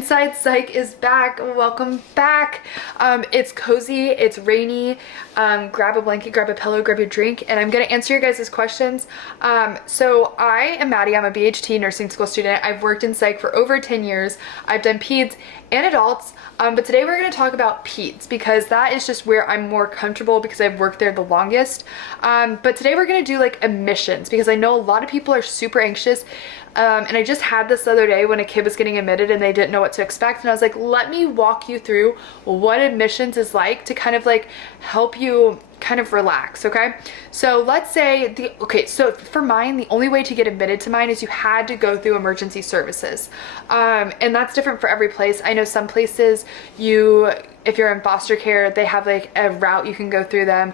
Inside Psych is back. Welcome back. It's cozy, it's rainy. Grab a blanket, grab a pillow, grab your drink, and I'm gonna answer your guys' questions. So I am Maddie. I'm a BHT nursing school student. I've worked in psych for over 10 years. I've done peds and adults, but today we're gonna talk about peds because that is just where I'm more comfortable because I've worked there the longest. But today we're gonna do like admissions because I know a lot of people are super anxious. And I just had this the other day when a kid was getting admitted and they didn't know what to expect, and I was like, let me walk you through what admissions is like to kind of like help you kind of relax. Okay, so let's say so for mine, the only way to get admitted to mine is you had to go through emergency services, and that's different for every place. I know some places if you're in foster care, they have like a route you can go through them.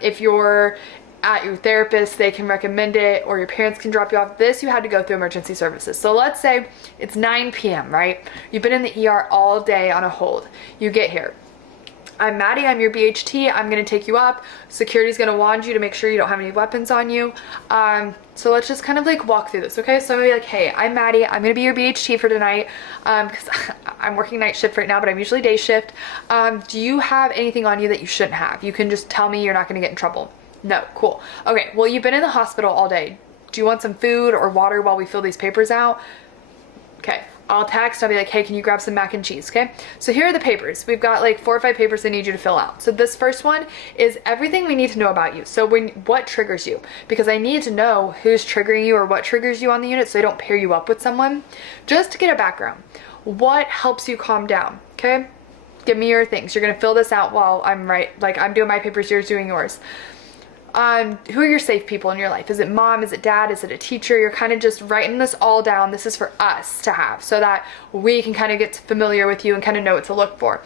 If you're at your therapist, they can recommend it, or your parents can drop you off. This, you had to go through emergency services. So let's say it's 9 p.m., right? You've been in the ER all day on a hold. You get here. I'm Maddie, I'm your BHT. I'm gonna take you up. Security's gonna wand you to make sure you don't have any weapons on you. So let's just kind of like walk through this, okay? So I'm gonna be like, hey, I'm Maddie. I'm gonna be your BHT for tonight because I'm working night shift right now, but I'm usually day shift. Do you have anything on you that you shouldn't have? You can just tell me, you're not gonna get in trouble. No, cool. Okay, well, you've been in the hospital all day. Do you want some food or water while we fill these papers out? Okay, I'll text, I'll be like, hey, can you grab some mac and cheese, okay? So here are the papers. We've got like 4 or 5 papers I need you to fill out. So this first one is everything we need to know about you. So what triggers you? Because I need to know who's triggering you or what triggers you on the unit so I don't pair you up with someone. Just to get a background. What helps you calm down, okay? Give me your things. You're gonna fill this out while I'm doing my papers, you're doing yours. Who are your safe people in your life? Is it mom? Is it dad? Is it a teacher? You're kind of just writing this all down. This is for us to have so that we can kind of get familiar with you and kind of know what to look for.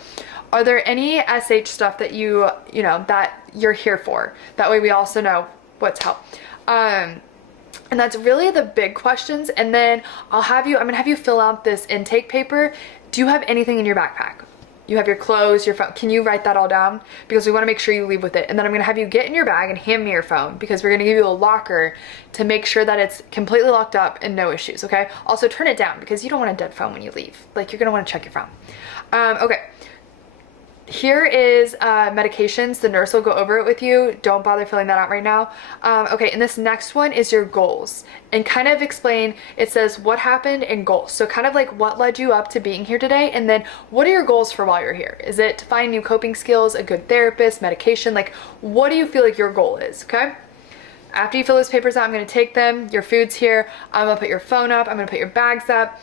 Are there any SH stuff that that you're here for? That way we also know what to help. And that's really the big questions. And then I'm gonna have you fill out this intake paper. Do you have anything in your backpack? You have your clothes, your phone. Can you write that all down? Because we want to make sure you leave with it. And then I'm going to have you get in your bag and hand me your phone because we're going to give you a locker to make sure that it's completely locked up and no issues, okay? Also, turn it down because you don't want a dead phone when you leave. Like, you're going to want to check your phone. Okay. Here is medications. The nurse will go over it with you. Don't bother filling that out right now. Okay, and this next one is your goals. And kind of explain, it says what happened and goals. So kind of like what led you up to being here today, and then what are your goals for while you're here? Is it to find new coping skills, a good therapist, medication? Like, what do you feel like your goal is, okay? After you fill those papers out, I'm gonna take them. Your food's here. I'm gonna put your phone up. I'm gonna put your bags up.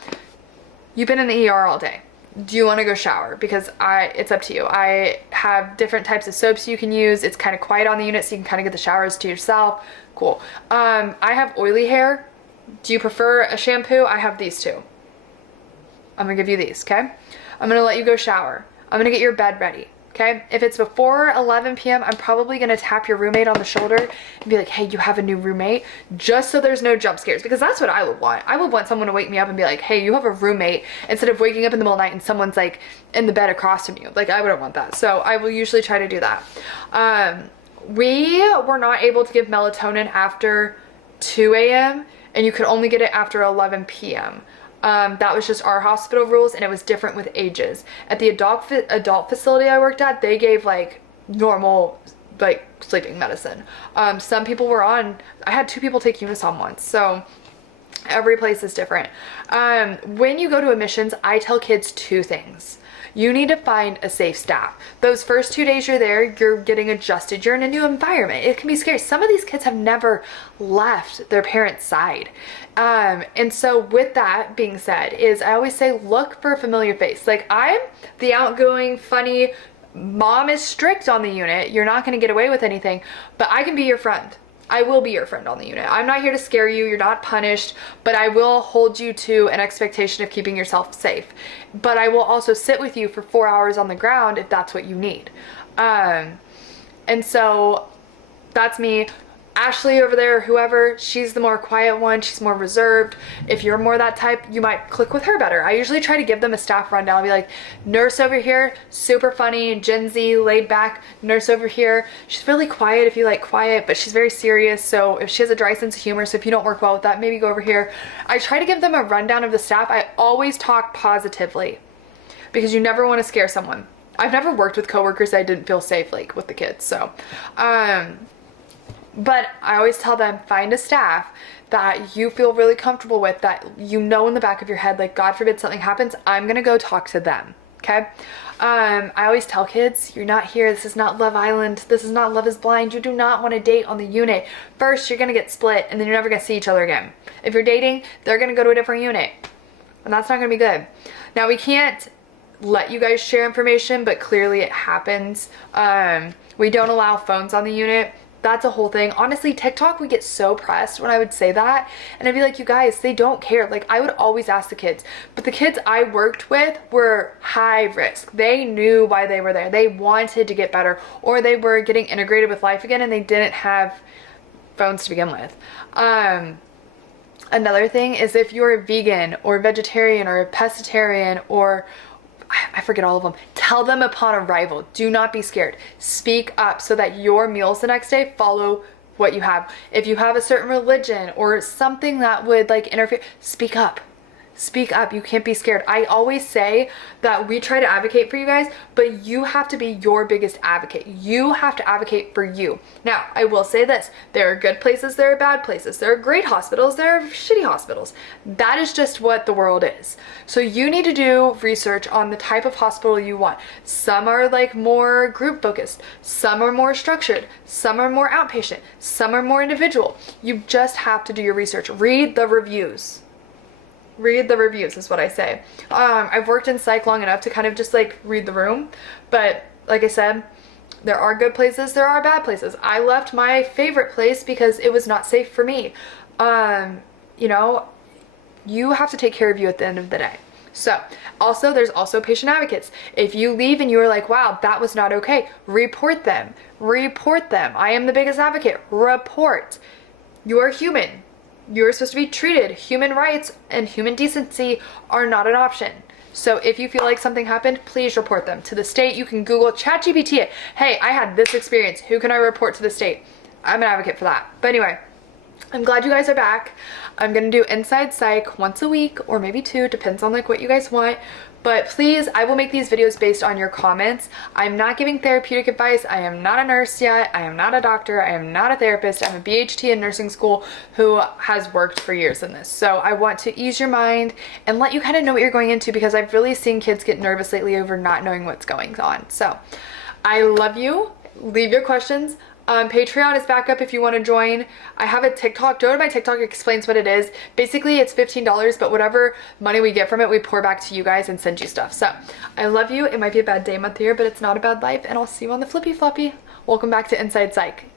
You've been in the ER all day. Do you want to go shower? Because it's up to you. I have different types of soaps you can use. It's kind of quiet on the unit, so you can kind of get the showers to yourself. Cool. I have oily hair. Do you prefer a shampoo? I have these two. I'm gonna give you these, okay? I'm gonna let you go shower. I'm gonna get your bed ready, okay? If it's before 11 p.m., I'm probably gonna tap your roommate on the shoulder and be like, hey, you have a new roommate, just so there's no jump scares, because that's what I would want. I would want someone to wake me up and be like, hey, you have a roommate, instead of waking up in the middle of the night and someone's like in the bed across from you. Like, I wouldn't want that. So I will usually try to do that. We were not able to give melatonin after 2 a.m. and you could only get it after 11 p.m. That was just our hospital rules, and it was different with ages. At the adult facility I worked at, they gave like normal like sleeping medicine. Some people were on, I had 2 people take Unisom once, so every place is different. When you go to admissions, I tell kids 2 things. You need to find a safe staff. Those first 2 days you're there, you're getting adjusted. You're in a new environment. It can be scary. Some of these kids have never left their parents' side. And so with that being said, I always say, look for a familiar face. Like, I'm the outgoing, funny, mom is strict on the unit. You're not going to get away with anything, but I can be your friend. I will be your friend on the unit. I'm not here to scare you. You're not punished, but I will hold you to an expectation of keeping yourself safe. But I will also sit with you for 4 hours on the ground if that's what you need. And so that's me. Ashley over there, whoever, she's the more quiet one, she's more reserved. If you're more that type, you might click with her better. I usually try to give them a staff rundown. I'll be like, nurse over here, super funny, Gen Z, laid back. Nurse over here, she's really quiet if you like quiet, but she's very serious, so if she has a dry sense of humor, so if you don't work well with that, maybe go over here. I try to give them a rundown of the staff. I always talk positively because you never want to scare someone. I've never worked with coworkers that I didn't feel safe like with the kids, so but I always tell them, find a staff that you feel really comfortable with, that you know in the back of your head, like God forbid something happens, I'm gonna go talk to them, okay? I always tell kids, you're not here, this is not Love Island, this is not Love is Blind, you do not want to date on the unit. First, you're gonna get split, and then you're never gonna see each other again. If you're dating, they're gonna go to a different unit, and that's not gonna be good. Now, we can't let you guys share information, but clearly it happens. We don't allow phones on the unit. That's a whole thing. Honestly, TikTok would get so pressed when I would say that, and I'd be like, you guys, they don't care. Like, I would always ask the kids, but the kids I worked with were high risk. They knew why they were there. They wanted to get better, or they were getting integrated with life again, and they didn't have phones to begin with. Another thing is, if you're a vegan or vegetarian or a pescatarian, or I forget all of them, tell them upon arrival. Do not be scared. Speak up so that your meals the next day follow what you have. If you have a certain religion or something that would like interfere, speak up. Speak up. You can't be scared. I always say that we try to advocate for you guys, but you have to be your biggest advocate. You have to advocate for you. Now, I will say this. There are good places, there are bad places. There are great hospitals, there are shitty hospitals. That is just what the world is. So you need to do research on the type of hospital you want. Some are like more group focused. Some are more structured. Some are more outpatient. Some are more individual. You just have to do your research. Read the reviews. Read the reviews is what I say. I've worked in psych long enough to kind of just like read the room, but like I said, there are good places, there are bad places. I left my favorite place because it was not safe for me. You know, you have to take care of you at the end of the day. So also, there's also patient advocates. If you leave and you are like, wow, that was not okay, report them. Report them. I am the biggest advocate. Report. You are human. You're supposed to be treated. Human rights and human decency are not an option. So if you feel like something happened, please report them to the state. You can Google, ChatGPT it. Hey, I had this experience. Who can I report to the state? I'm an advocate for that. But anyway, I'm glad you guys are back. I'm gonna do Inside Psych once a week, or maybe two, depends on like what you guys want. But please, I will make these videos based on your comments. I'm not giving therapeutic advice. I am not a nurse yet. I am not a doctor. I am not a therapist. I'm a BHT in nursing school who has worked for years in this. So I want to ease your mind and let you kind of know what you're going into, because I've really seen kids get nervous lately over not knowing what's going on. So I love you. Leave your questions. Patreon is back up if you want to join. I have a TikTok. Go to my TikTok, it explains what it is. Basically, it's $15, but whatever money we get from it, we pour back to you guys and send you stuff. So I love you. It might be a bad day month here, but it's not a bad life, and I'll see you on the flippy floppy. Welcome back to Inside Psych.